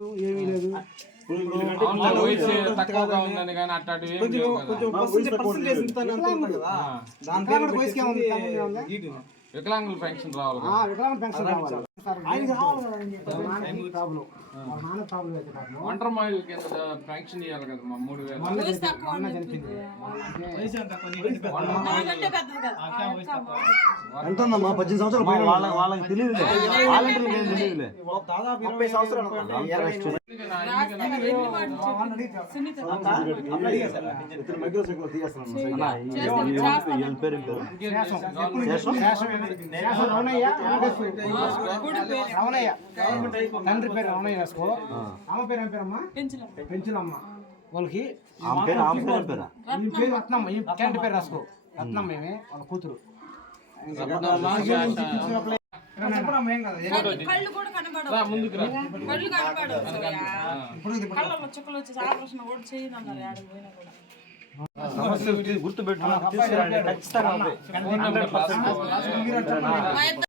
ఏమీ లేదు. వయసు తక్కువగా ఉందని కానీ అట్లాంటివి ఏం లేవు కదా. వికలాంగుల పెన్షన్ రావాలి. ఒంటరి మహిళలకి పెన్షన్ ఇవ్వాలి కదా 3000 ఎంతమ్మా 18 సంవత్సరాలు వాళ్ళకి తెలియదు, వాలంటీర్లకు ఏం తెలియదులే. దాదాపు 20 సంవత్సరాలు తండ్రి పేరు రమణయ్య రాసుకో. అమ్మ పేరు ఏం పేరమ్మా? పెంచులమ్మ. వాళ్ళకి పేరు రత్నమ్మ. ఈ క్యాంటీ పేరు రాసుకో రత్నమ్మ. ఏమే వాళ్ళ కూతురు. ముందుకు రా. సమస్యలు గుర్తుపెట్టుకున్నా